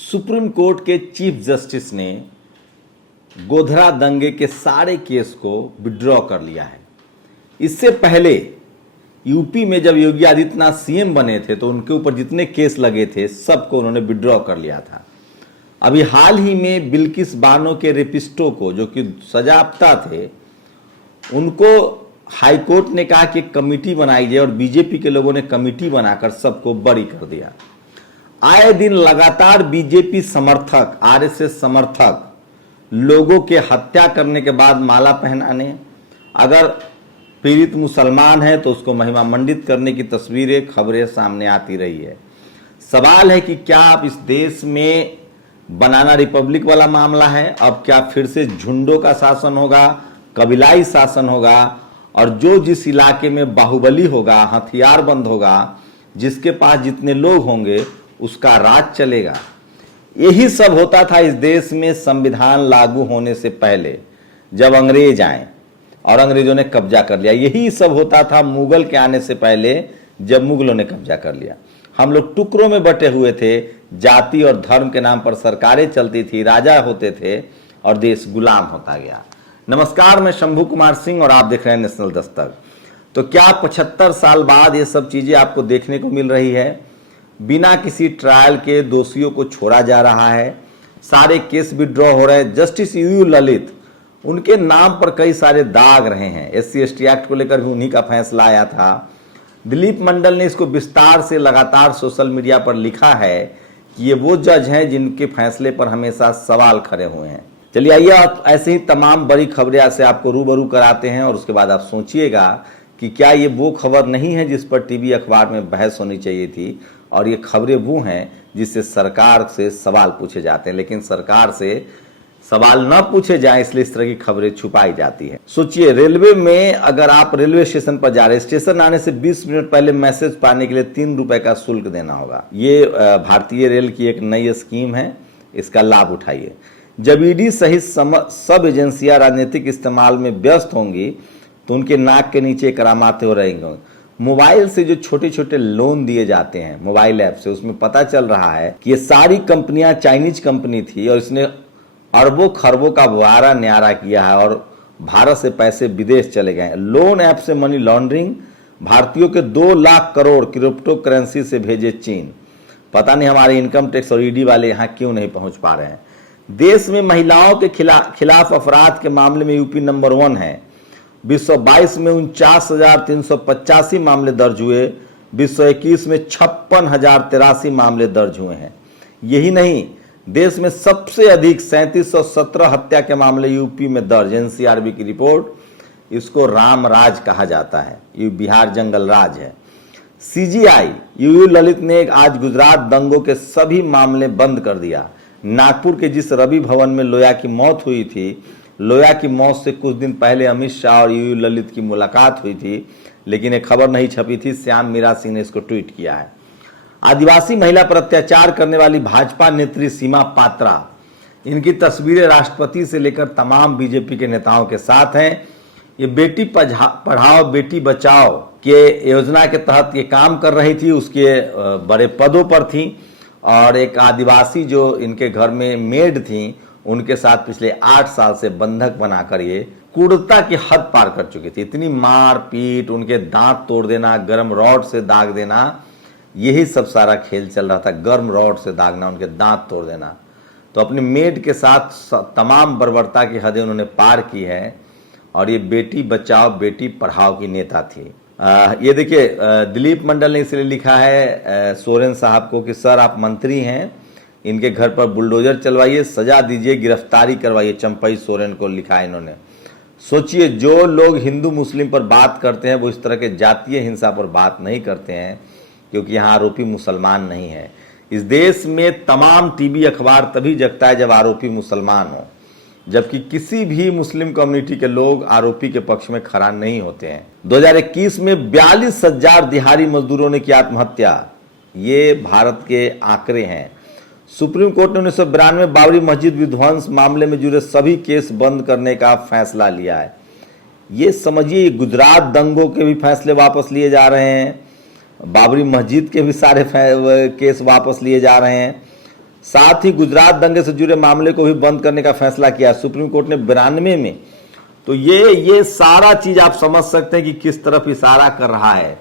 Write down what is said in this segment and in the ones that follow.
Supreme court के chief justice ने गोधरा दंगे के सारे केस को विड्रॉ कर लिया है। इससे पहले यूपी में जब योगी आदित्यनाथ सीएम बने थे तो उनके ऊपर जितने केस लगे थे सबको उन्होंने विड्रॉ कर लिया था। अभी हाल ही में बिल्किस बानो के रेपिस्टों को, जो कि सजायाफ्ता थे, उनको हाईकोर्ट ने कहा कि कमेटी बनाई जाए और बीजेपी के लोगों ने कमेटी बनाकर सबको बरी कर दिया। आए दिन लगातार बीजेपी समर्थक, आरएसएस समर्थक लोगों के हत्या करने के बाद माला पहनाने, अगर पीड़ित मुसलमान है तो उसको महिमा मंडित करने की तस्वीरें, खबरें सामने आती रही है। सवाल है कि क्या अब इस देश में बनाना रिपब्लिक वाला मामला है? अब क्या फिर से झुंडों का शासन होगा, कबीलाई शासन होगा, और जो जिस इलाके में बाहुबली होगा, हथियारबंद होगा, जिसके पास जितने लोग होंगे उसका राज चलेगा? यही सब होता था इस देश में संविधान लागू होने से पहले, जब अंग्रेज आए और अंग्रेजों ने कब्जा कर लिया। यही सब होता था मुगल के आने से पहले, जब मुगलों ने कब्जा कर लिया। हम लोग टुकड़ों में बटे हुए थे, जाति और धर्म के नाम पर सरकारें चलती थी, राजा होते थे और देश गुलाम होता गया। नमस्कार, मैं शंभू कुमार सिंह और आप देख रहे हैं नेशनल दस्तक। तो क्या 75 साल बाद ये सब चीजें आपको देखने को मिल रही है? बिना किसी ट्रायल के दोषियों को छोड़ा जा रहा है, सारे केस विड्रॉ हो रहे हैं। जस्टिस यूयू ललित, उनके नाम पर कई सारे दाग रहे हैं। SC/ST एक्ट को लेकर भी उन्हीं का फैसला आया था। दिलीप मंडल ने इसको विस्तार से लगातार सोशल मीडिया पर लिखा है कि ये वो जज हैं जिनके फैसले पर हमेशा सवाल खड़े हुए हैं। चलिए आइए ऐसे ही तमाम बड़ी खबरें से आपको रूबरू कराते हैं और उसके बाद आप सोचिएगा कि क्या ये वो खबर नहीं है जिस पर टीवी अखबार में बहस होनी चाहिए थी, और ये खबरें वो हैं जिससे सरकार से सवाल पूछे जाते हैं, लेकिन सरकार से सवाल न पूछे जाए इसलिए इस तरह की खबरें छुपाई जाती है। सोचिए, रेलवे में अगर आप रेलवे स्टेशन पर जा रहे हैं, स्टेशन आने से 20 मिनट पहले मैसेज पाने के लिए 3 रुपए का शुल्क देना होगा। ये भारतीय रेल की एक नई स्कीम है, इसका लाभ उठाइए। जब ईडी सहित सब एजेंसियां राजनीतिक इस्तेमाल में व्यस्त होंगी तो उनके नाक के नीचे करामाते हो रहेंगे। मोबाइल से जो छोटे छोटे लोन दिए जाते हैं मोबाइल ऐप से, उसमें पता चल रहा है कि ये सारी कंपनियां चाइनीज कंपनी थी और इसने अरबों खरबों का बुआरा न्यारा किया है और भारत से पैसे विदेश चले गए। लोन ऐप से मनी लॉन्ड्रिंग, भारतीयों के 2 लाख करोड़ क्रिप्टो करेंसी से भेजे चीन। पता नहीं हमारे इनकम टैक्स और ईडी वाले यहाँ क्यों नहीं पहुंच पा रहे हैं। देश में महिलाओं के खिलाफ अपराध के मामले में यूपी नंबर 1 है। 2022 में 49,385 मामले दर्ज हुए, 2021 में 56,083 मामले दर्ज हुए हैं। यही नहीं, देश में सबसे अधिक 3717 हत्या के मामले यूपी में दर्ज। NCRB की रिपोर्ट, इसको राम राज कहा जाता है, ये बिहार जंगल राज है। CGI यूयू ललित ने आज गुजरात दंगों के सभी मामले बंद कर दिया। नागपुर के जिस रवि भवन में लोया की मौत हुई थी, लोया की मौत से कुछ दिन पहले अमित शाह और यूयू ललित की मुलाकात हुई थी, लेकिन एक खबर नहीं छपी थी। श्याम मीरा सिंह ने इसको ट्वीट किया है। आदिवासी महिला पर अत्याचार करने वाली भाजपा नेत्री सीमा पात्रा, इनकी तस्वीरें राष्ट्रपति से लेकर तमाम बीजेपी के नेताओं के साथ हैं। ये बेटी पढ़ाओ बेटी बचाओ के योजना के तहत ये काम कर रही थी, उसके बड़े पदों पर थी, और एक आदिवासी जो इनके घर में मेड थी उनके साथ पिछले 8 साल से बंधक बनाकर ये क्रूरता की हद पार कर चुकी थी। इतनी मार पीट, उनके दांत तोड़ देना, गर्म रॉड से दाग देना, यही सब सारा खेल चल रहा था। गर्म रॉड से दागना, उनके दांत तोड़ देना। तो अपनी मेड के साथ तमाम बर्बरता की हदें उन्होंने पार की है, और ये बेटी बचाओ बेटी पढ़ाओ की नेता थी। ये देखिए, दिलीप मंडल ने इसलिए लिखा है सोरेन साहब को कि सर आप मंत्री हैं, इनके घर पर बुलडोजर चलवाइए, सजा दीजिए, गिरफ्तारी करवाइए। चंपई सोरेन को लिखा है इन्होंने। सोचिए, जो लोग हिंदू मुस्लिम पर बात करते हैं वो इस तरह के जातीय हिंसा पर बात नहीं करते हैं, क्योंकि यहाँ आरोपी मुसलमान नहीं है। इस देश में तमाम टीवी अखबार तभी जगता है जब आरोपी मुसलमान हो, जबकि किसी भी मुस्लिम कम्युनिटी के लोग आरोपी के पक्ष में खड़ा नहीं होते हैं। 2021 में 42,000 दिहाड़ी मजदूरों ने की आत्महत्या, ये भारत के आंकड़े हैं। सुप्रीम कोर्ट ने 1992 बाबरी मस्जिद विध्वंस मामले में जुड़े सभी केस बंद करने का फैसला लिया है। ये समझिए, गुजरात दंगों के भी फैसले वापस लिए जा रहे हैं, बाबरी मस्जिद के भी सारे केस वापस लिए जा रहे हैं। साथ ही गुजरात दंगे से जुड़े मामले को भी बंद करने का फैसला किया सुप्रीम कोर्ट ने 92 में। तो ये सारा चीज आप समझ सकते हैं कि किस तरफ इशारा कर रहा है।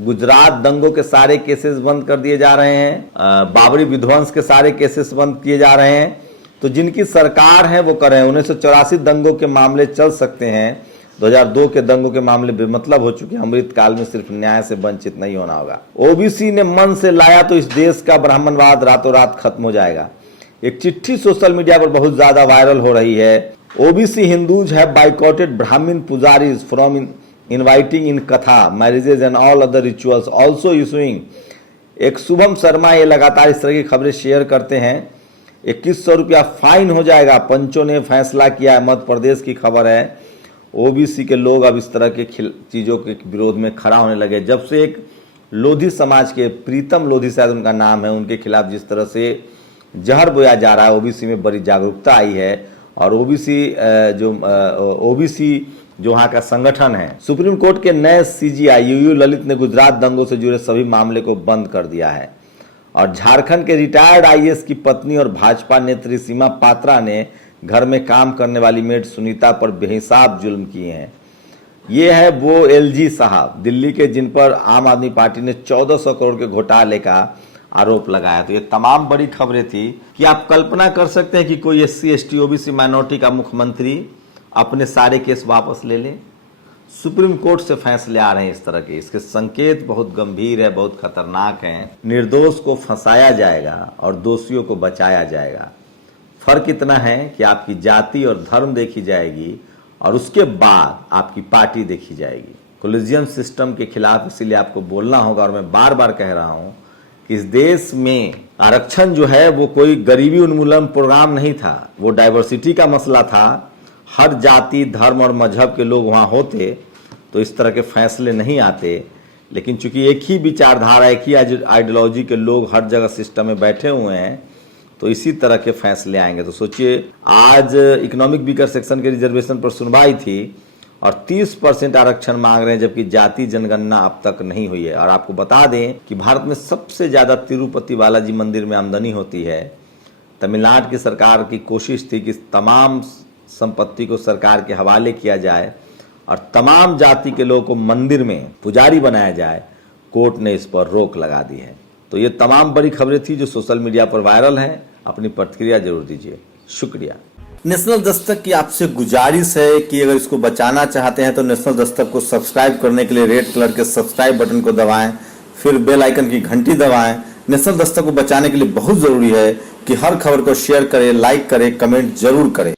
गुजरात दंगों के सारे केसेस बंद कर दिए जा रहे हैं, बाबरी विध्वंस के सारे केसेस बंद किए जा रहे हैं। तो जिनकी सरकार है वो कर रहे हैं। 1984 दंगों के मामले चल सकते हैं, 2002 के दंगों के मामले बेमतलब हो चुके हैं। अमृत काल में सिर्फ न्याय से वंचित नहीं होना होगा। ओबीसी ने मन से लाया तो इस देश का ब्राह्मणवाद रातों रात खत्म हो जाएगा। एक चिट्ठी सोशल मीडिया पर बहुत ज्यादा वायरल हो रही है। ओबीसी हिंदूज हैव बाइकॉटेड ब्राह्मण पुजारीज फ्रॉम इनवाइटिंग इन कथा marriages and all other rituals also issuing. एक शुभम शर्मा ये लगातार इस तरह की खबरें शेयर करते हैं। 2100 रुपया फाइन हो जाएगा, पंचों ने फैसला किया है। मध्य प्रदेश की खबर है। ओबीसी के लोग अब इस तरह के चीजों के विरोध में खड़ा होने लगे। जब से एक लोधी समाज के, प्रीतम लोधी शायद उनका नाम है, उनके खिलाफ जिस तरह से जहर बोया जा रहा है, ओबीसी में बड़ी जागरूकता आई है। और ओबीसी जो वहाँ का संगठन है, सुप्रीम कोर्ट के नए सीजीआई यूयू ललित ने गुजरात दंगों से जुड़े सभी मामले को बंद कर दिया है। और झारखंड के रिटायर्ड आईएएस की पत्नी और भाजपा नेत्री सीमा पात्रा ने घर में काम करने वाली मेड सुनीता पर बेहिसाब जुल्म किए हैं। ये है वो एलजी साहब दिल्ली के, जिन पर आम आदमी पार्टी ने 1400 करोड़ के घोटाले का आरोप लगाया। तो ये तमाम बड़ी खबरें थी कि आप कल्पना कर सकते हैं कि कोई एससी एसटी ओबीसी माइनॉरिटी का मुख्यमंत्री अपने सारे केस वापस ले ले। सुप्रीम कोर्ट से फैसले आ रहे हैं इस तरह के। इसके संकेत बहुत गंभीर है, बहुत खतरनाक हैं। निर्दोष को फंसाया जाएगा और दोषियों को बचाया जाएगा। फर्क इतना है कि आपकी जाति और धर्म देखी जाएगी और उसके बाद आपकी पार्टी देखी जाएगी। कोलिजियम सिस्टम के खिलाफ इसीलिए आपको बोलना होगा। और मैं बार बार कह रहा हूं कि इस देश में आरक्षण जो है वो कोई गरीबी उन्मूलन प्रोग्राम नहीं था, वो डाइवर्सिटी का मसला था। हर जाति धर्म और मजहब के लोग वहां होते तो इस तरह के फैसले नहीं आते। लेकिन चूंकि एक ही विचारधारा, एक ही आइडियोलॉजी के लोग हर जगह सिस्टम में बैठे हुए हैं, तो इसी तरह के फैसले आएंगे। तो सोचिए, आज इकोनॉमिक वीकर सेक्शन के रिजर्वेशन पर सुनवाई थी और 30% आरक्षण मांग रहे हैं, जबकि जाति जनगणना अब तक नहीं हुई है। और आपको बता दें कि भारत में सबसे ज्यादा तिरुपति बालाजी मंदिर में आमदनी होती है। तमिलनाडु की सरकार की कोशिश थी कि तमाम संपत्ति को सरकार के हवाले किया जाए और तमाम जाति के लोगों को मंदिर में पुजारी बनाया जाए। कोर्ट ने इस पर रोक लगा दी है। तो ये तमाम बड़ी खबरें थी जो सोशल मीडिया पर वायरल हैं। अपनी प्रतिक्रिया जरूर दीजिए। शुक्रिया। नेशनल दस्तक की आपसे गुजारिश है कि अगर इसको बचाना चाहते हैं तो नेशनल दस्तक को सब्सक्राइब करने के लिए रेड कलर के सब्सक्राइब बटन को दबाएं, फिर बेल आइकन की घंटी दबाएं। नेशनल दस्तक को बचाने के लिए बहुत जरूरी है कि हर खबर को शेयर करें, लाइक करें, कमेंट जरूर करें।